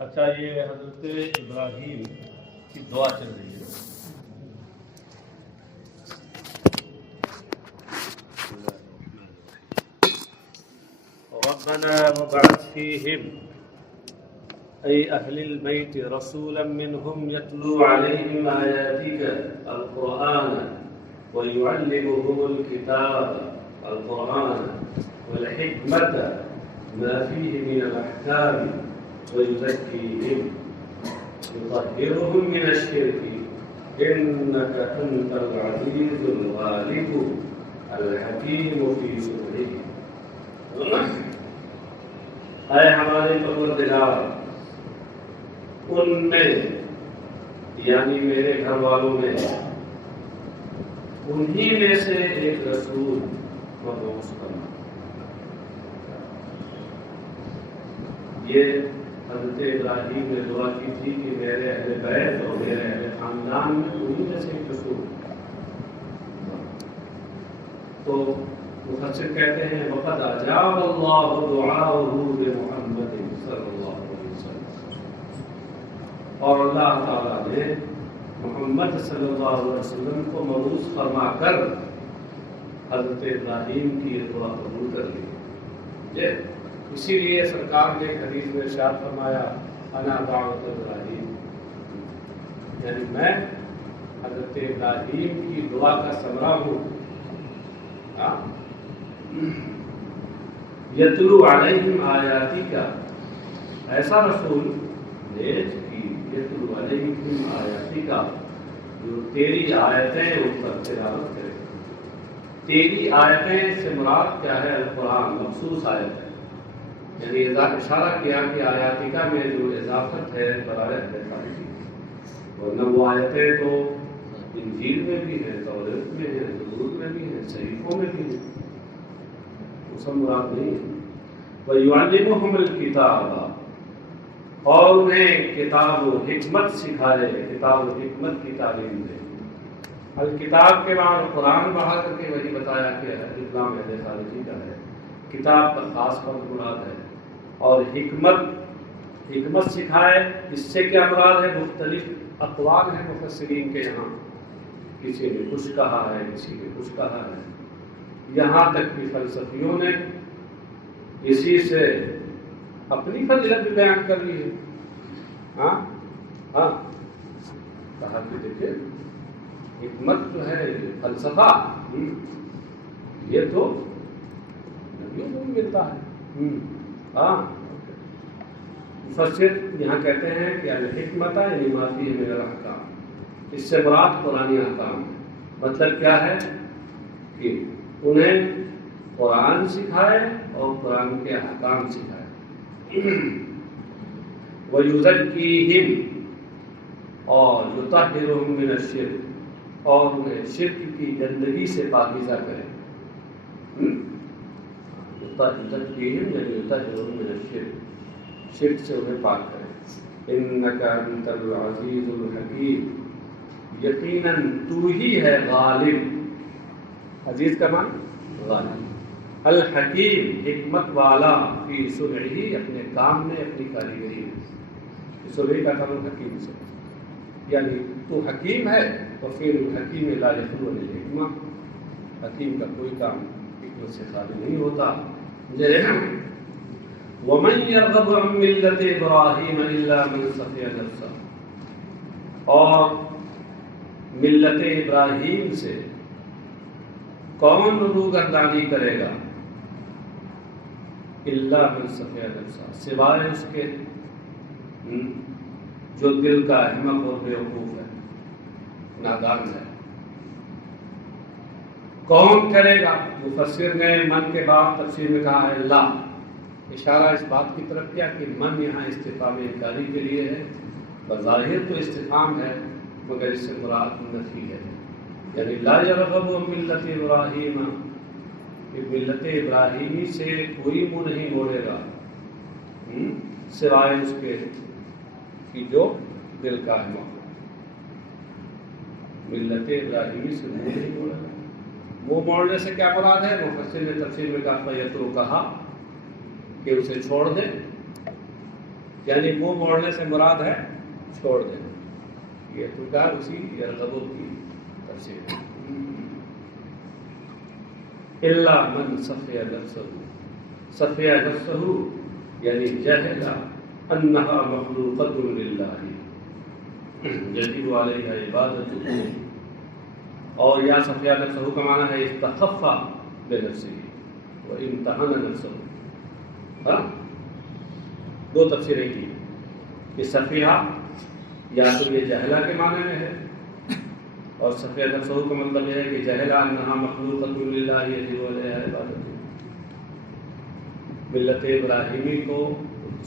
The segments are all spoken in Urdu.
اچھا، یہ حضرت ابراہیم کی دعا چل رہی ہے. ربنا وابعث فيهم أي أهل البيت رسولا منهم يتلو عليهم آياتك القرآن ويعلمهم الكتاب القرآن والحكمة ما فيه من الأحكام ويزكيهم يطهرهم من الشرك إنك أنت العزيز الغالب الحكيم في صلحه. اے ہمارے پروردگار، ان میں یعنی میرے گھر والوں میں انہی میں سے ایک رسول مبعوث کرنا. یہ حضرت ابراہیم نے دعا کی تھی کہ میرے اہل بیت اور میرے اہل خاندان میں انہی میں سے ایک رسول. تو مفسر کہتے ہیں وقد اجاب اللہ دعاءہ بمحمد صلی اللہ علیہ وسلم، اور اللہ تعالیٰ نے محمد صلی اللہ علیہ وسلم کو مبعوث فرما کر حضرت ابراہیم کی دعا قبول کر لی. اسی لیے سرکار نے ایک حدیث میں ارشاد فرمایا انا دعوت ابراہیم، یعنی میں حضرت ابراہیم کی دعا کا ثمرہ ہوں. یتلو علیہم آیاتی کا، ایسا رسول بھیج کی یتلو علیہم آیاتی کا، جو تیری آیتیں ان پر تلاوت کرے. تیری آیتیں سے مراد کیا ہے؟ القرآن، مخصوص آیت ہے. یعنی اشارہ کیا کہ آیاتیکا میں جو اضافت ہے برائے خارجی، ورنہ وہ آیتیں تو انجیل میں بھی ہیں، توریت میں ہیں، زبور میں بھی ہیں، صحیفوں میں بھی ہیں. وہ سب مراد نہیں ہے. وَيُعَلِّمُهُمُ الْكِتَابَ، اور انہیں کتاب و حکمت سکھائے، کتاب و حکمت کی تعلیم دے. الکتاب کے بعد قرآن بڑھا کر کے وہی بتایا کہ اسلام اہل خارجی کا ہے. کتاب کا خاص فرق مراد ہے. اور حکمت سکھائے، اس سے کیا مراد ہے؟ مختلف اقوال ہیں مفسرین کے یہاں، کسی نے کچھ کہا ہے، کسی نے کچھ کہا ہے. یہاں تک کہ فلسفیوں نے اسی سے اپنی فضیلت بھی بیان کر لی ہے. ہاں کہا کہ دیکھیں حکمت جو ہے فلسفہ یہ تو نبیوں کو بھی ملتا ہے. مفسر یہاں کہتے ہیں کہ الحکمت یعنی ما فیہ من الاحکام، اس سے مراد قرآنی احکام. مطلب کیا ہے کہ انہیں قرآن سکھائے اور قرآن کے احکام سکھائے. وَيُزَكِّيهِمْ، اور يُطَهِّرُهُمْ مِنَ الشِّرْكِ، اور انہیں شرک کی گندگی سے پاکیزہ کرے. يُزَكِّيهِمْ یعنی يُطَهِّرُهُمْ مِنَ الشِّرْكِ، شرک سے انہیں پاک کرے. إِنَّكَ أَنْتَ الْعَزِيزُ الْحَكِيمُ، یقیناً تو ہی ہے غالب. عزیز کا معنی غالب، الحکیم حکمت والا، فی صنعہ اپنے کام میں، اپنی کاریگری میں. صنع کا کام حکیم سے، یعنی تو حکیم ہے اور پھر حکیم لا یخلو عن الحکمہ، حکیم کا کوئی کام حکمت سے خالی نہیں ہوتا. وَمَنْ يَرْغَبُ عَنْ مِلَّةِ إِبْرَاهِيمَ إِلَّا مَنْ صَفِيَ نَفْسَهُ، اور ملت ابراہیم سے کون روگردانی کرے گا؟ الا من صفی نفسہ، سوائے اس کے جو دل کا احمق اور بیوقوف ہے، نادان ہے. کون کرے گا؟ مفسر نے من کے بعد تفسیر میں کہا ہے لا، اشارہ اس بات کی طرف کیا کہ من یہاں استفہام انکاری کے لیے ہے. بظاہر تو استفہام ہے مگر اس سے مراد نفی ہے. یعنی لا یرغب ملت ابراہیم، ملت ابراہیمی سے کوئی منہ نہیں موڑے گا سوائے اس کے کہ جو دل کا ہے. ملت ابراہیمی سے منہ نہیں موڑے گا. منہ موڑنے سے کیا مراد ہے؟ مفسر نے تفسیر میں کہا فیترو، کہا کہ اسے چھوڑ دے. یعنی منہ موڑنے سے مراد ہے چھوڑ دینا. یہ ترکار اسی یرغبو کی تفسیر ہے. الا من صفی نفسہ، صفی نفسہ یعنی جہل انہا مخلوقۃ للہ یجب علیہ عبادتہ، اور یا صفی نفسہ کا معنی ہے استخف بنفسہ وامتحن نفسہ. دو تفسیریں کی کہ صفیہ یا تو یہ جہلہ کے معنی میں ہے، اور صفیہ نفسہ کا مطلب یہ ہے کہ جہلہ انہا مخلوقۃ للہ یجب علیہ عبادتہ. ملت ابراہیمی کو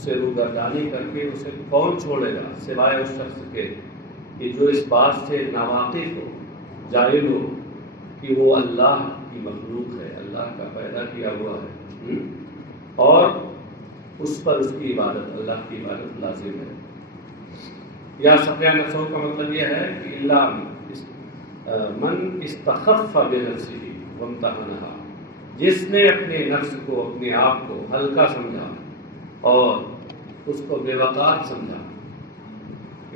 سے روگردانی کر کے اسے کون چھوڑے گا سوائے اس شخص کے کہ جو اس بات سے ناواقف ہو، جاہل ہو کہ وہ اللہ کی مخلوق ہے، اللہ کا پیدا کیا ہوا ہے، اور اس پر اس کی عبادت، اللہ کی عبادت لازم ہے. یا صفیہ نفسہ کا مطلب یہ ہے کہ الا من استخف بنفسہ وامتحنہا، جس نے اپنے نفس کو، اپنے آپ کو ہلکا سمجھا اور اس کو بے وقار سمجھا.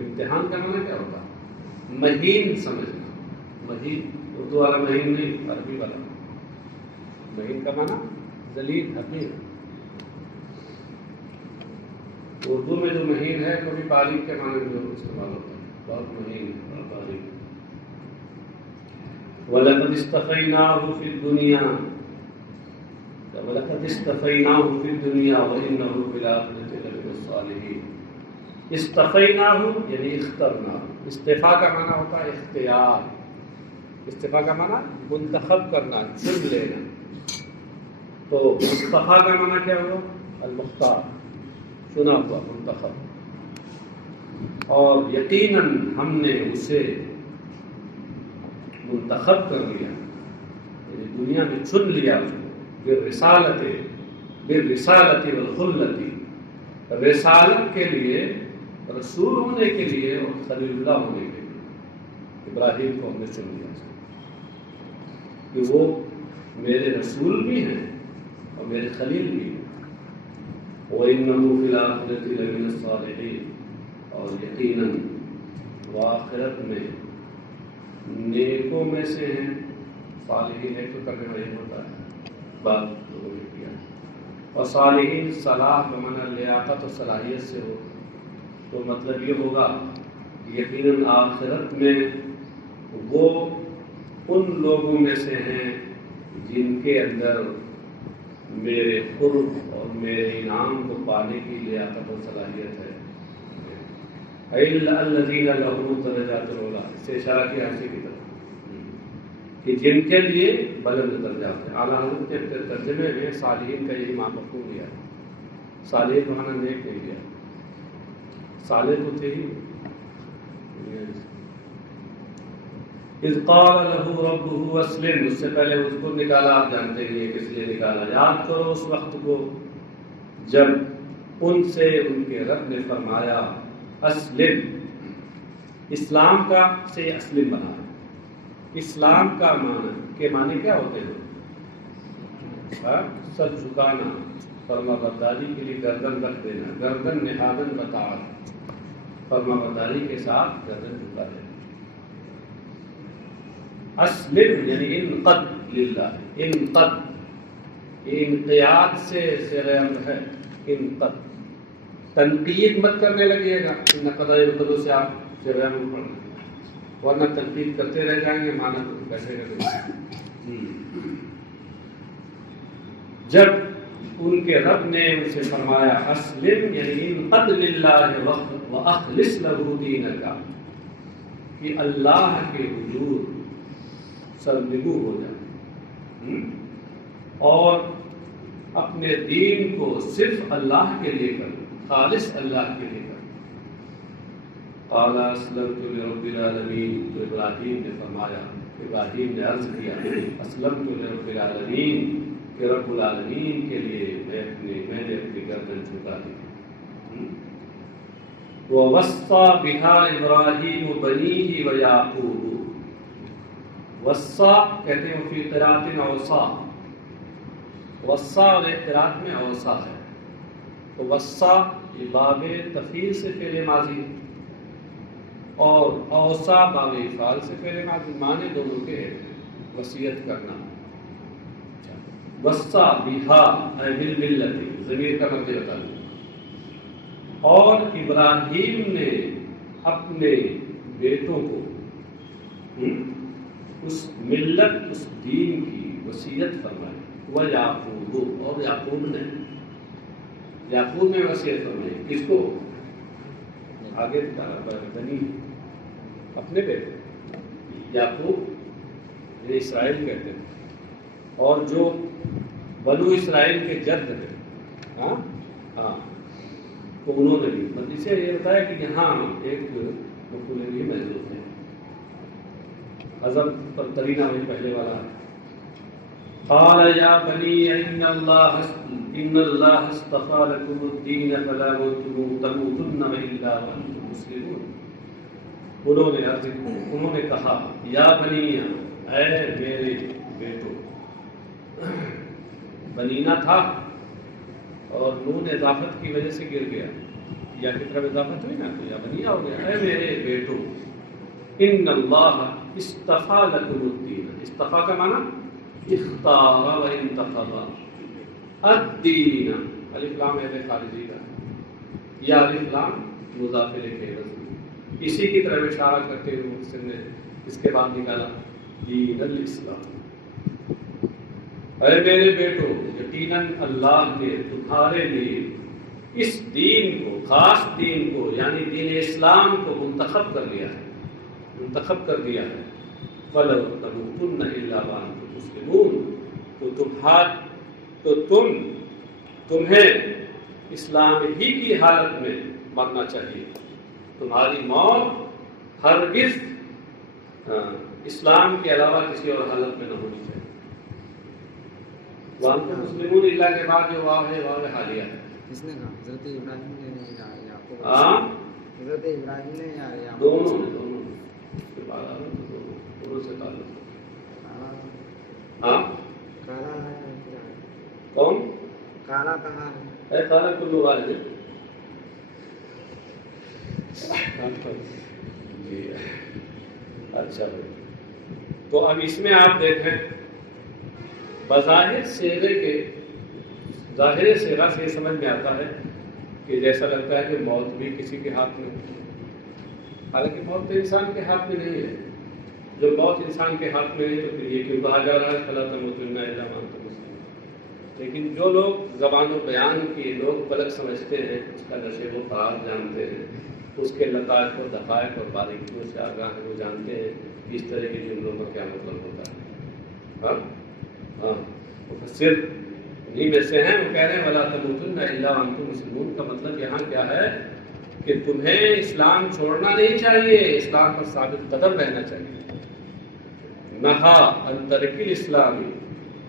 امتحان کا معنی کیا ہوگا؟ مہین سمجھنا. مہین اردو والا مہین نہیں، عربی والا مہین کا معنی ذلیل، حقیر. اردو میں جو مہین ہے کبھی باریک کے معنی میں استعمال ہوتا ہے، بہت مہین، بہت باریک. وَلَقَدِ اصْطَفَيْنَاهُ فِي الدُّنْيَا وَلَقَدِ اصْطَفَيْنَاهُ فِي الدُّنْيَا وَإِنَّهُ فِي الْآخِرَةِ لَمِنَ الصَّالِحِينَ. اصطفیناہ یعنی اخترنا. استفا کا معنی ہوتا ہے اختیار. استفا کا معنی منتخب کرنا، چن لینا. تو مصطفیٰ کا معنی کیا ہوا؟ المختار، چنا ہوا، منتخب. اور یقیناً ہم نے اسے منتخب کر لیا، یعنی دنیا میں چن لیا اس کو. بالرسالت والخلت، رسالت کے لیے، رسول ہونے کے لیے اور خلیل اللہ ہونے کے لیے. ابراہیم کو ہم نے چن لیا کہ وہ میرے رسول بھی ہیں اور میرے خلیل بھی ہیں. وَإِنَّهُ فِي الْآخِرَةِ لَمِنَ الصَّالِحِينَ، اور یقیناً وہ آخرت میں نیکوں میں سے ہیں. صالحین ایک تو ترجمہ یہ ہوتا ہے، بات لوگوں نے کیا. اور صالحین صلاح بمعنی لیاقت اور صلاحیت سے ہو، تو مطلب یہ ہوگا یقیناً آخرت میں وہ ان لوگوں میں سے ہیں جن کے اندر میرے قرب اور میرے انعام کو پانے کی لیاقت اور صلاحیت ہے. الذین لهم درجات العلی، اس سے اشارہ کیا حاشیے کی طرف کہ جن کے لیے بلند درجات ہیں. اعلیٰ حضرت کے ترجمے میں صالحین کا یہی معنی مفہوم لیا ہے. صالحین کو معنی نیک نہیں لیا، صالح تو تھے ہی. اذ قال له ربه اسلم، اس سے پہلے اس کو نکالا، آپ جانتے ہیں کس لیے نکالا. یاد کرو اس وقت کو جب ان سے ان کے رب نے فرمایا اسلم. اسلام کا سے اسلم بنا ہے. اسلام کا معنی کیا ہوتے ہیں؟ سر جھکانا، فرما برداری کے لیے گردن رکھ دینا، گردن نہادن بطاعت، فرما برداری کے ساتھ گردن جھکا دینا. اسلم یعنی انقد للہ، انقد انقیاد سے امر ہے. انقد تنقید مت کرنے لگیے گا، ان قضاء القدر سے آپ امر پڑھنا، ورنہ تنقید کرتے رہ جائیں گے، معنی تو کیسے کریں گے. جب ان کے رب نے ان سے فرمایا اسلم یعنی انقد للہ واخلص له دینک، کہ اللہ کے حضور سرنگو ہو جائے اور اپنے دین کو صرف اللہ کے لیے کر، خالص اللہ کے لیے کر. قال اسلمت لرب العالمین، تو ابراہیم نے فرمایا، ابراہیم نے عرض کیا اسلمت لرب العالمین، کہ رب العالمین کے لیے میں نے اپنی گردن جھکا دی. وَوَصَّى بِهَا إِبْرَاهِيمُ بَنِيهِ وَيَعْقُوبُ. وصا کہتے ہیں فی قرات اوصا، وصا اور قرات میں اوصا ہے. تو وصا یہ باب تفعیل سے فعل ماضی اور اوصا باب افعال سے فعل ماضی، معنی دونوں کے ہیں وصیت کرنا۔ وصا بہا اے بالملت، ضمیر کا مبنی تعلق، اور ابراہیم نے اپنے بیٹوں کو اس ملت، اس دین کی وصیت فرمائی۔ وہ یعقوب، اور یعقوب نے وصیت فرمائی کس کو؟ آگے بنی، اپنے بیٹے یعقوب، یہ اسرائیل کہتے ہیں، اور جو بنو اسرائیل کے جد تھے، ہاں تو انہوں نے بھی، مطلب اسے یہ بتایا کہ یہاں ایک مفعول بھی محدود ہے، حذف پر قرینہ میں پہلے والا ہے۔ قال یا بنی ان اللہ اصطفى لكم الدین فلا تموتن الا وانتم مسلمون۔ انہوں نے کہا یا بنی، اے میرے بیٹو، بنینا تھا اور نون اضافت کی وجہ سے گر گیا، یا کی طرف اضافت ہوئی نا تو یا بنیا ہو گیا۔ اے میرے بیٹو، ان اللہ اصطفى لكم الدین، اصطفیٰ کا معنی اختار و انتخب، الدین الف لام ہے خارجی کا، یا الف لام مضاف الیہ، اسی کی طرف اشارہ کرتے ہوئے مفسر نے اس کے بعد نکالا دین الاسلام۔ اے میرے بیٹو، یقیناً اللہ نے تمہارے لیے اس دین کو، خاص دین کو، یعنی دین اسلام کو منتخب کر لیا ہے، منتخب کر دیا ہے۔ فَلَوْ تَمُوتُنَّ إِلَّا وَأَنْتُمْ مُسْلِمُونَ، تو تمہیں اسلام ہی کی حالت میں مرنا چاہیے، تمہاری موت ہرگز اسلام کے علاوہ کسی اور حالت میں نہ ہونی چاہیے۔ وَأَنْتُمْ مُسْلِمُونَ اللہ کے بعد جو واو ہے، واو حالیہ ہے۔ کس نے کہا؟ حضرت ابراہیم نے یا یعقوب؟ حضرت ابراہیم نے یا یعقوب؟ دونوں کے بعد دونوں سے تعلق۔ ہاں کالا ہے، کون؟ کالا کہاں ہے؟ اے کالا کل واحد۔ جی اچھا، تو اب اس میں آپ دیکھیں، بظاہر صیغے کے، ظاہر صیغہ سے یہ سمجھ میں آتا ہے کہ جیسا لگتا ہے کہ موت بھی کسی کے ہاتھ میں، حالانکہ موت تو انسان کے ہاتھ میں نہیں ہے۔ جو موت انسان کے ہاتھ میں ہے تو پھر یہ کیوں کہا جا رہا ہے فلا تموتن الا وانتم مسلمون؟ لیکن جو لوگ زبان و بیان کے لوگ پلک سمجھتے ہیں، اس کا نشیب و فراز جانتے ہیں، اس کے لطائف و دقائق اور باریکیوں سے آگاہ ہیں، وہ جانتے ہیں اس طرح کے جملوں کا کیا مطلب ہوتا ہے۔ ہاں مفسر انہی میں سے ہیں، وہ کہہ رہے ہیں ولا تموتن الا وانتم مسلمون کا مطلب یہاں کیا ہے کہ تمہیں اسلام چھوڑنا نہیں چاہیے، اسلام پر ثابت قدم رہنا چاہیے۔ نہا عن ترک الاسلام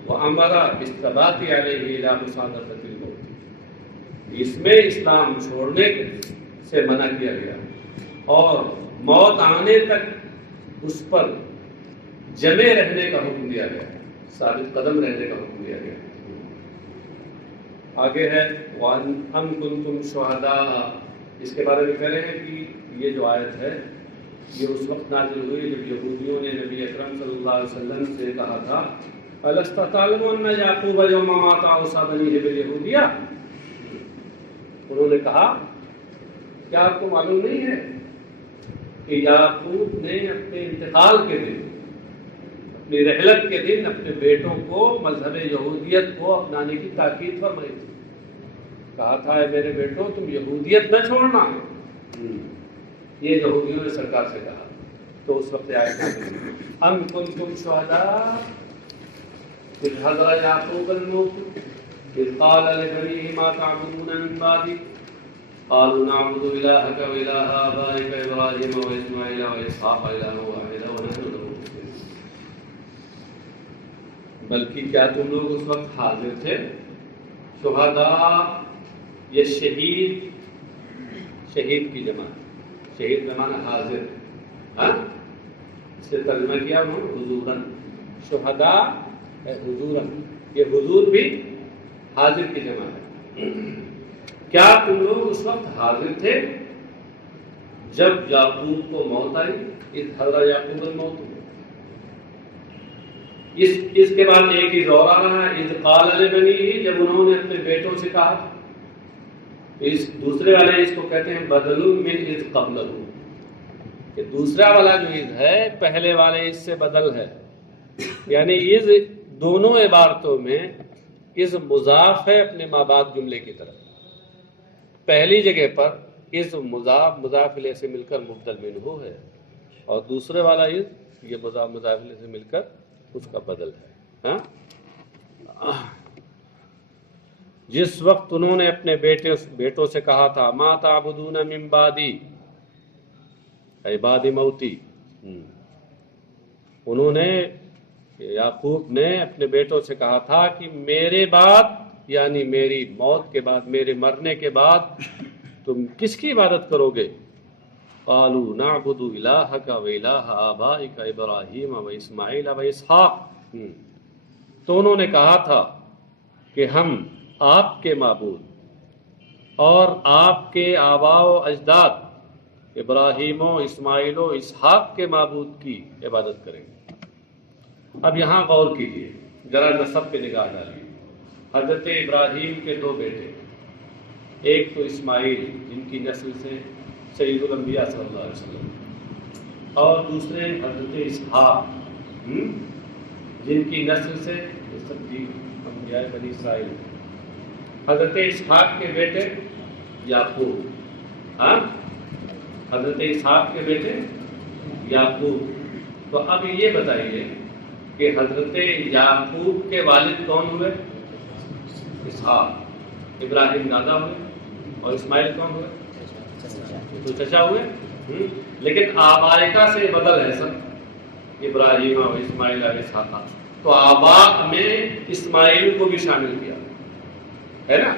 وامر بالثبات علیہ الی مصادقۃ الموت، اس میں اسلام چھوڑنے سے منع کیا گیا اور موت آنے تک اس پر جمے رہنے کا حکم دیا گیا، ثابت قدم رہنے کا حکم دیا گیا۔ آگے ہے وَأَمْ كُنْتُمْ شُهَدَاءَ، اس کے بارے میں کہہ رہے ہیں کہ یہ جو آیت ہے یہ اس وقت نازل ہوئی جب یہودیوں نے نبی اکرم صلی اللہ علیہ وسلم سے کہا تھا أَلَسْتَ تَعْلَمُ أَنَّ يَعْقُوبَ يَوْمَ مَاتَ أَوْصَىٰ بَنِيهِ بِالْيَهُودِيَّةِ، انہوں نے کہا کیا آپ کو معلوم نہیں ہے کہ یعقوب نے اپنے انتقال کے دن، اپنی رحلت کے دن اپنے بیٹوں کو مذہب یہودیت کو اپنانے کی تاکید فرمائی تھی، کہا تھا اے میرے بیٹوں تم یہودیت نہ چھوڑنا، یہ یہودیوں نے سرکار سے کہا۔ تو اس وقت آیت ہے ام کنتم شہداء اذ حضر یعقوب الموت اذ قال لبنیہ ما تعبدون من بعدی قالوا نعبد الہک والہ آبائک ابراہیم واسماعیل واسحاق الہا واحدا ونحن له مسلمون۔ بلکہ کیا تم لوگ اس وقت حاضر تھے؟ شہداء یہ شہید کی جمع، شہید بمعنی حاضر، اس سے ترجمہ کیا انہوں نے حضوراً، شہداء حضوراً، یہ حضور بھی حاضر کی جمع ہے۔ کیا تم لوگ اس وقت حاضر تھے جب یعقوب کو موت آئی؟ اس حضرت یعقوب الموت ہوئی۔ اس کے بعد ایک ہی اور آ رہا ہے، اذ قال لبنیہ، جب انہوں نے اپنے بیٹوں سے کہا۔ اس دوسرے والے اس کو کہتے ہیں بدل من اذ قبلہ، کہ دوسرا والا جو اذ ہے پہلے والے اس سے بدل ہے، یعنی اذ دونوں عبارتوں میں اذ مضاف ہے اپنے ما بعد جملے کی طرف۔ پہلی جگہ پر اذ مضاف مضاف الیہ سے مل کر مبدل منہ ہے، اور دوسرے والا اذ یہ مضاف مضاف الیہ سے مل کر اس کا بدل ہے۔ ہاں؟ جس وقت انہوں نے اپنے بیٹوں سے کہا تھا ما تعبدون من بعدی اے بعد موتی، انہوں نے یعقوب نے اپنے بیٹوں سے کہا تھا کہ میرے بعد، یعنی میری موت کے بعد، میرے مرنے کے بعد تم کس کی عبادت کرو گے؟ قالوا نعبد الہک و الہ آبائک ابراہیم و اسماعیل و اسحاق، تو انہوں نے کہا تھا کہ ہم آپ کے معبود اور آپ کے آباء و اجداد ابراہیم و اسماعیل و اسحاق کے معبود کی عبادت کریں گے۔ اب یہاں غور کیجیے، ذرا نسب پہ نگاہ ڈالیے۔ حضرت ابراہیم کے دو بیٹے، ایک تو اسماعیل جن کی نسل سے سید الانبیاء صلی اللہ علیہ وسلم، اور دوسرے حضرت اسحاق جن کی نسل سے سب انبیاء بنی اسرائیل۔ حضرت اسحاق کے بیٹے یعقوب، ہاں حضرت اسحاق کے بیٹے یعقوب۔ تو اب یہ بتائیے کہ حضرت یعقوب کے والد کون ہوئے؟ اسحاق۔ ابراہیم دادا ہوئے اور اسماعیل کون ہوئے؟ تو چچا ہوئے۔ لیکن آبائکہ سے بدل ہے سب، ابراہیم اور اسماعیل اور اسحاق، تو آباء میں اسماعیل کو بھی شامل کیا ہے نا۔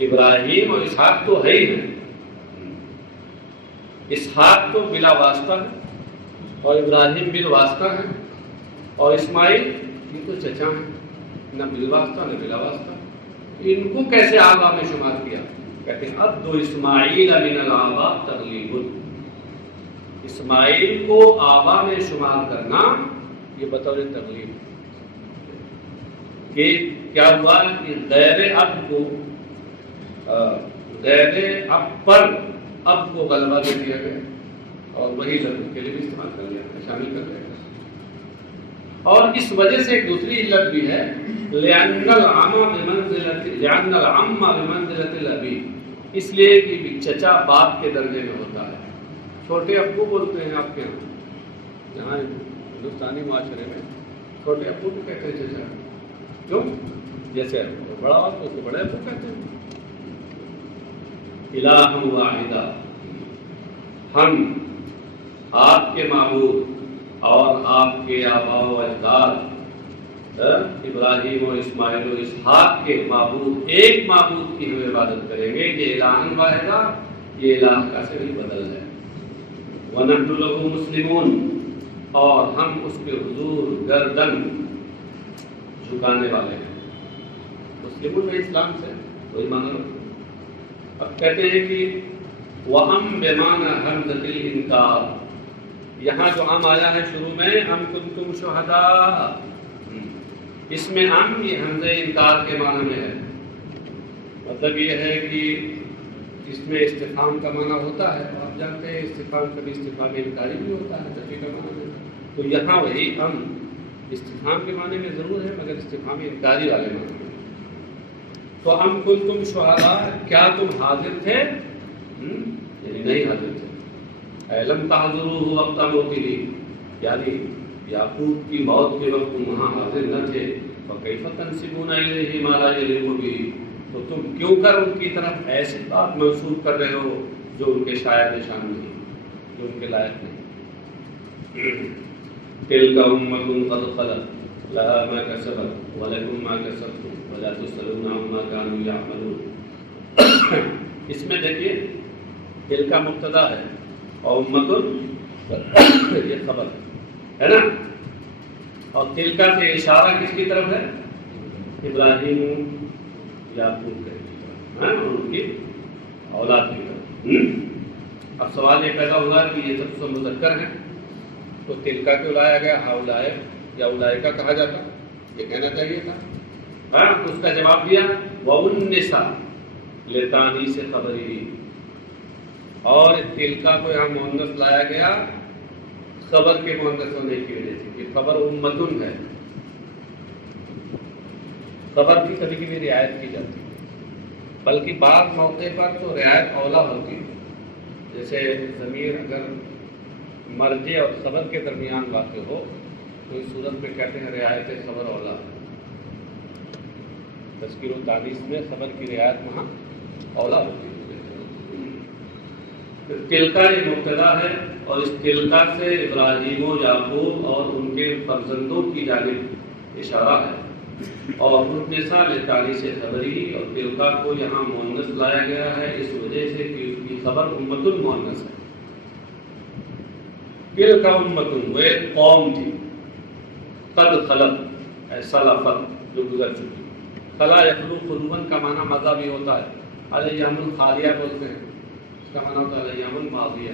ابراہیم اور اسحاق تو ہے ہی ہے، اسحاق تو بلا واسطہ ہے اور ابراہیم بلا واسطہ ہے، اور اسماعیل یہ تو چچا ہیں، نہ بال واسطہ نہ بلا واسطہ۔ ان کو کیسے آبا میں شمار کیا؟ کہتے ہیں اب دو اسماعیل من الآباء تغلیب، اسماعیل کو آبا میں شمار کرنا یہ بطور تغلیب، کہ کیا ہوا کہ غیر اب کو غیر اب پر اب کو غلبہ دے دیا گیا، اور وہی لفظ کے لیے بھی استعمال کر لیا، شامل کر لیا۔ اور اس وجہ سے ایک دوسری علت بھی ہے، لأن العم بمنزلۃ الابی، اس لیے کہ چچا باپ کے درجے میں ہوتا ہے۔ چھوٹے ابو بولتے ہیں آپ کے یہاں ہندوستانی معاشرے میں چھوٹے ابو کو کہتے ہیں چچا، کیوں؟ جیسے بڑا باپ کو بڑے ابو کہتے ہیں۔ الہ واحدہ، ہم آپ کے معبود اور آپ کے آباء و اجداد ابراہیم و اسماعیل و اسحاق کے معبود، ایک معبود کی ہم عبادت کریں گے، یہ الہ واحدہ، یہ الہ کا سے بھی بدل ہے۔ وَنَحْنُ لَهُ مُسْلِمُونَ، اور ہم اس کے حضور گردن جھکانے والے ہیں۔ مسلمون میں اسلام سے کوئی معنی نہیں۔ اب کہتے ہیں کہ وَأَمْ بِمَانَ حَمْزَةِ الْإِنْكَارِ، یہاں جو ام آیا ہے شروع میں، ام کنتم شہداء، اس میں ام یہ حمزہ انکار کے معنی میں ہے۔ مطلب یہ ہے کہ اس میں استفہام کا معنی ہوتا ہے، آپ جانتے ہیں استفہام کبھی استفہام انکاری بھی ہوتا ہے، نفی کا معنی ہے۔ تو یہاں وہی ام استفہام کے معنی میں ضرور ہے، مگر استفہام انکاری والے معنی میں۔ تو ام کنتم شہداء، کیا تم حاضر تھے؟ یعنی نہیں حاضر تھے۔ لم تحضروه وقت موتہ، یعنی یعقوب کی موت کے وقت تم وہاں حاضر نہ تھے۔ فکیف تنسبون الیہ ما لا یلیق بہ، تو تم کیوں کر ان کی طرف ایسی بات منسوب کر رہے ہو جو ان کے شاید نشان نہیں، جو ان کے لائق نہیں۔ تلک امۃ قد خلت لها ما کسبت ولکم ما کسبتم ولا تسألون عما كانوا يعملون۔ اس میں دیکھیے تلک کا مبتدا ہے اور امۃ یہ خبر ہے نا، اور تلک سے اشارہ کس کی طرف ہے؟ ابراہیم یعقوب کے طرف، اور ان کی اولاد کی طرف۔ اب سوال یہ پیدا ہوا کہ یہ سب سے مذکر ہیں تو تلکا کیوں لایا گیا؟ ہاؤلائے یا اولائکا کہا جاتا، یہ کہنا چاہیے تھا۔ ہاں تو اس کا جواب دیا وَالنِّسَاء لِتَانِیثِ خَبَرِهِ، اور تلکا کو یہاں مؤنث لایا گیا خبر کے مؤنث ہونے کی وجہ سے کہ خبر امتن ہے، خبر کی کبھی کبھی رعایت کی جاتی ہے، بلکہ بعض موقع پر تو رعایت اولا ہوتی ہے، جیسے ضمیر اگر مرجع اور خبر کے درمیان واقع ہو تو اس صورت میں کہتے ہیں رعایت خبر اولا۔ تذکیر و تانیث میں خبر کی رعایت وہاں اولا ہوتی ہے۔ تلکا یہ مبتدا ہے اور اس تلکا سے ابراہیم و یعقوب اور ان کے فرزندوں کی جانب اشارہ ہے، اور النساء لتانیث خبری، اور تلکا کو یہاں مؤنث لایا گیا ہے اس وجہ سے کہ اس کی خبر امت المؤنث ہے۔ تلکا امتن، وہ ایک قوم تھی، قد خلت اے سلفت جو گزر چکی، خلا یخلو خلوًا کا معنی مزہ بھی ہوتا ہے، ایام الخالیہ بولتے ہیں، اس کا معنی ہوتا ہے ایام الماضیہ،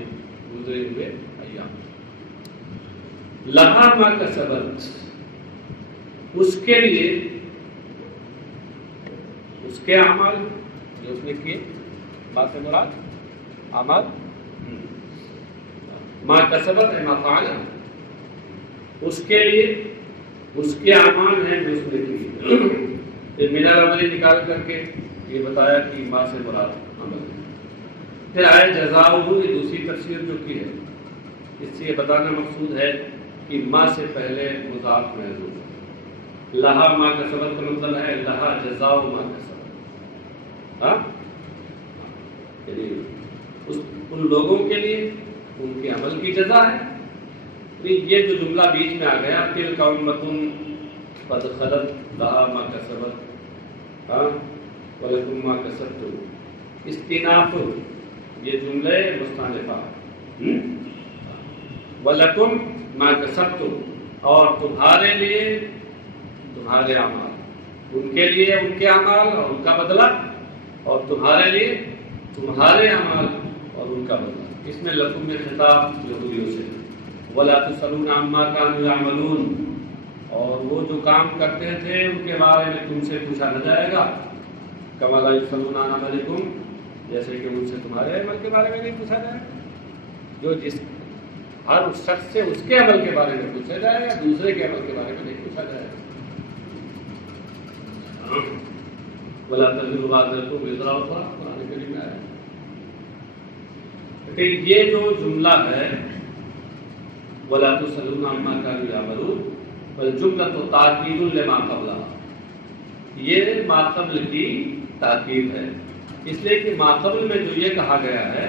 گزرے ہوئے ایام۔ لہا ما کسبت، اس کے لیے اس کے اعمال جو اس نے کیے، بات سے مراد اعمال، ما کسبت ہے ما فعل، اس کے لیے اس کے اعمال ہیں جو اس نے کیے۔ پھر من العمل نکال کر کے یہ بتایا کہ ما سے مراد عمل ہے۔ پھر آئے جزاؤہ، یہ دوسری تفسیر جو کی ہے، اس سے یہ بتانا مقصود ہے کہ ما سے پہلے مضاف محذوف ہے۔ لہا ما کسبت کا مطلب ہے لہا جزاؤ ما کسبت، ہاں یعنی ان لوگوں کے لیے ان کے عمل کی جزا ہے۔ یہ جو جملہ بیچ میں آ گیا تلک امۃ قد خلت لہا ما کسبت ولکم ما کسبتم، استئناف، یہ جملے مستأنفہ، ولکم ما کسبتم، اور تمہارے لیے تمہارے اعمال، ان کے لیے ان کے اعمال اور ان کا بدلہ، اور تمہارے لیے تمہارے اعمال اور ان کا بدلہ۔ اس میں لکم میں خطاب یہودیوں سے، وَلَا تُسْأَلُونَ عَمَّا كَانُوا يَعْمَلُونَ، اور وہ جو کام کرتے تھے ان کے بارے میں تم سے پوچھا نہ جائے گا، كَمَا لَا يُسْأَلُونَ عَنْ عَمَلِكُمْ، جیسے کہ ان سے تمہارے عمل کے بارے میں نہیں پوچھا جائے گا۔ جو جس ہر شخص سے اس کے عمل کے بارے میں پوچھا جائے گا، دوسرے کے عمل کے بارے میں نہیں پوچھا جائے گا۔ وَلَا تَزِرُ وَازِرَةٌ وِزْرَ أُخْرَىٰ، قرآن کریم میں آیا۔ کہ یہ جو جملہ ہے وَلَا تُسْأَلُونَ عَمَّا كَانُوا يَعْمَلُونَ، والجملۃ تاکید لما قبلہ، یہ ما قبل کی تاکید ہے، اس لیے کہ ما قبل میں جو یہ کہا گیا ہے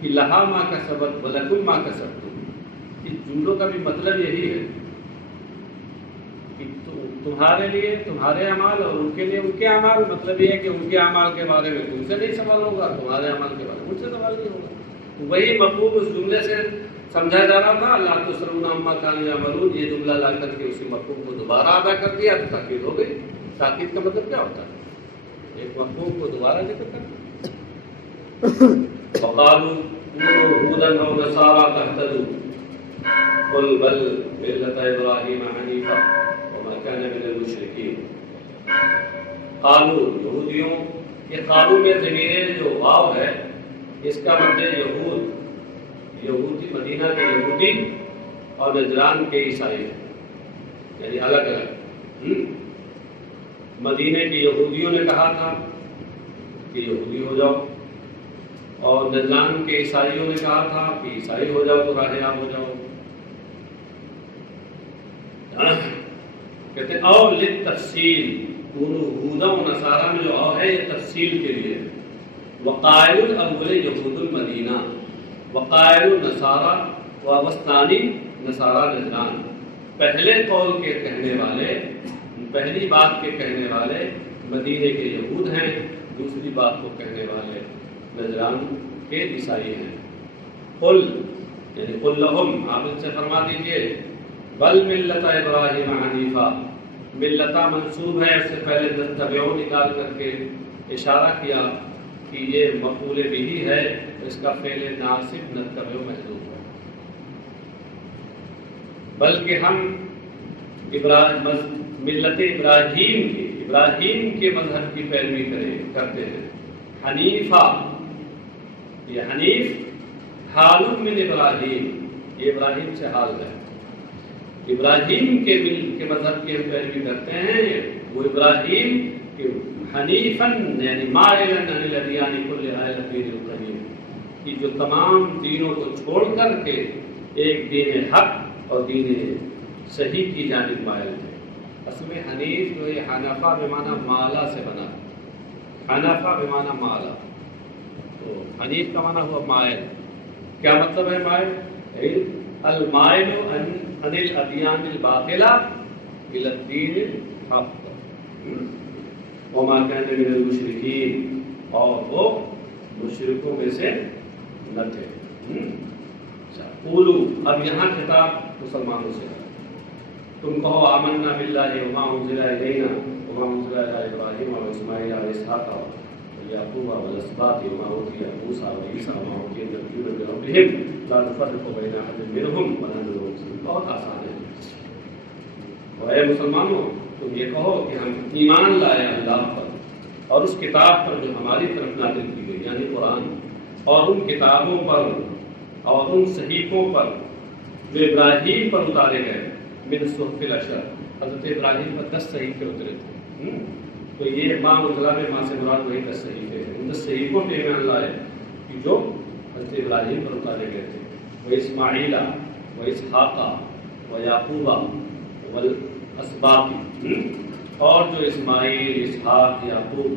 کہ لہا ما کسبت ولکم ما کسبتم، اس جملوں کا بھی مطلب یہی ہے کہ تمہارے لیے تمہارے اعمال اور ان کے لیے ان کے اعمال، مطلب یہ ہے کہ ان کے اعمال کے بارے میں تم سے نہیں سوال ہوگا، تمہارے اعمال کے بارے میں ان سے سوال نہیں ہوگا۔ وہی مفہوم اس جملے سے سمجھا جا رہا تھا، لا تسألون عما كانوا يعملون، یہ جملہ لا کر کے اسی مفہوم کو دوبارہ ادا کر دیا تو تاکید ہو گئی۔ تاکید کا مطلب کیا ہوتا ہے؟ ایک مفہوم کو دوبارہ ذکر کرنا۔ وقالوا كونوا هودا او نصارى تهتدوا قل بل ملة ابراهيم حنيفا وما كان من المشركين۔ قالوا، یہودیوں، یہ قالوا میں ضمیر جو واو ہے اس کا مطلب یہود، یہودی مدینہ کے یہودی اور نجران کے عیسائی ہیں، یعنی الگ الگ۔ مدینہ کے یہودیوں نے کہا تھا کہ یہودی ہو جاؤ، اور نجران کے عیسائیوں نے کہا تھا کہ عیسائی ہو جاؤ تو راہیاب ہو جاؤ۔ کہتے او للتفصیل، کونوا ہودا و نصارا میں جو او ہے یہ تفصیل کے لیے۔ وقائل الاول یہود المدینہ وقائل النصارى والثانی نصارى نجران، پہلے قول کے کہنے والے، پہلی بات کے کہنے والے مدینے کے یہود ہیں، دوسری بات کو کہنے والے نجران کے عیسائی ہیں۔ قل یعنی قل لہم، آپ ان سے فرما دیجئے، بل ملت ابراہیم حنیفا، ملتہ منصوب ہے، اس سے پہلے تبعو نکال کر کے اشارہ کیا کہ یہ مفعول بھی ہے تو اس کا فعل ناصب نتبع محذوف ہے، بلکہ ہم ملت ابراہیم کے مذہب کی پیروی کرتے ہیں۔ حنیفہ، یہ حنیف حال من ابراہیم، یہ ابراہیم سے حال ہے، ابراہیم کے مذہب کی ہم پیروی کرتے ہیں۔ وہ ابراہیم کہ حنیفاً یعنی مائلاً عن الادیان کلہا الی الدین القیم، کہ جو تمام دینوں کو چھوڑ کر کے ایک دین حق اور دین صحیح کی جانب مائل تھے۔ اصل میں حنیف جو ہے حنفا بمعنی مالا سے بنا، حنفا بمعنی مالا، تو حنیف کا معنی ہوا مائل۔ کیا مطلب ہے مائل؟ المائل عن الادیان الباطلہ الی الدین الحق وما كان من المشرکین، اور وہ مشرکوں میں سے نہ تھے۔ قولو، اب یہاں خطاب مسلمانوں سے ہے، تم کہو آمنا باللہ وما انزل الینا وما انزل الی ابراہیم واسماعیل واسحاق ویعقوب والاسباط وما اوتی موسیٰ وعیسیٰ وما اوتی النبیون من ربہم لا نفرق بین احد منہم ونحن له مسلمون۔ بہت آسان ہے، اور اے مسلمانوں تم یہ کہو کہ ہم ایمان لائے اللہ پر اور اس کتاب پر جو ہماری طرف نازل کی گئی یعنی قرآن، اور ان کتابوں پر اور ان صحیفوں پر جو ابراہیم پر اتارے گئے، من صحف العشر، حضرت ابراہیم پر 10 صحیفے اترے تھے، تو یہ ماں مطلع میں ماں سے مراد وہی 10 صحیفے ہیں۔ ان 10 صحیفوں پہ ایمان لائے کہ جو حضرت ابراہیم پر اتارے گئے تھے، وہ اسماعیل و اسحاق و یعقوب والاسباط، اور جو اسماعیل، اسحاق، یعقوب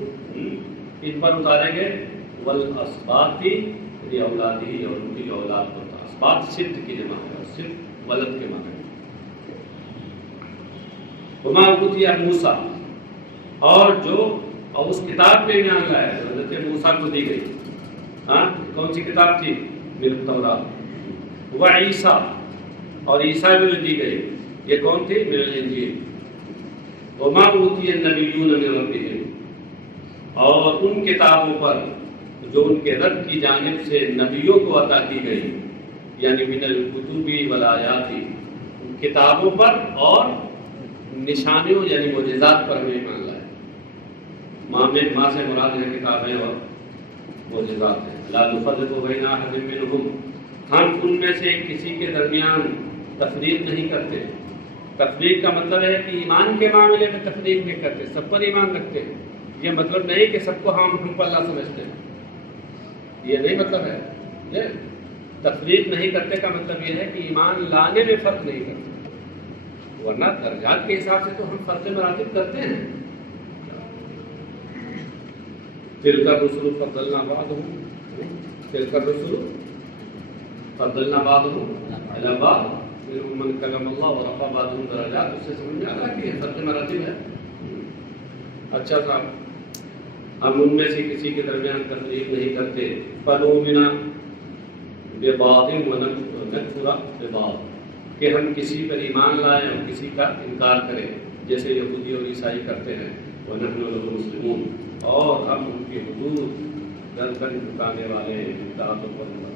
ان پر اتارے گئے، والاسباط یعنی اولاد ہی اور ان کی جو اولاد پر تھا، اسباط صدق کی جمع ہے اور صدق ولد کے معنی ہے۔ وما اوتی موسیٰ، اور جو اور اس کتاب پہ ایمان لایا جو حضرت موسیٰ کو دی گئی، ہاں کون سی کتاب تھی؟ من التوراۃ، وعیسیٰ، اور عیسیٰ کو جو دی گئی یہ کون تھی؟ من الانجیل۔ وما اوتی النبیون من ربہم، اور ان کتابوں پر جو ان کے رب کی جانب سے نبیوں کو عطا کی گئی، یعنی من الکتب والآیات، کتابوں پر اور نشانیوں یعنی معجزات پر ہمیں ایمان لائے۔ ماں سے مراد ہے کتابیں اور معجزات ہیں۔ لا نفرق بین احد منہم، ہم ان میں سے کسی کے درمیان تفریق نہیں کرتے۔ تفریق کا مطلب ہے کہ ایمان کے معاملے میں تفریق نہیں کرتے، سب پر ایمان رکھتے ہیں۔ یہ مطلب نہیں کہ سب کو ہم پر اللہ سمجھتے ہیں، یہ نہیں مطلب ہے۔ تفریق نہیں کرتے کا مطلب یہ ہے کہ ایمان لانے میں فرق نہیں کرتے، ورنہ درجات کے حساب سے تو ہم فرق مراتب کرتے ہیں۔ تلک الرسل فضلنا بعضهم، تلک الرسل فضلنا بعضهم علی بعض منهم من کلم اللہ ورفع بعضهم درجات، اس سے سمجھ میں آ رہا کہ یہ فرق مراتب ہے۔ اچھا صاحب، ہم ان میں سے کسی کے درمیان تفریق نہیں کرتے۔ فنؤمن ببعض ونکفر ببعض، کہ ہم کسی پر ایمان لائیں اور کسی کا انکار کریں، جیسے یہودی اور عیسائی کرتے ہیں۔ وَنَحْنُ لَهُ مُسْلِمُونَ، اور ہم ان کی حدود گردن جھکانے والے ہیں، اطاعت و فرمان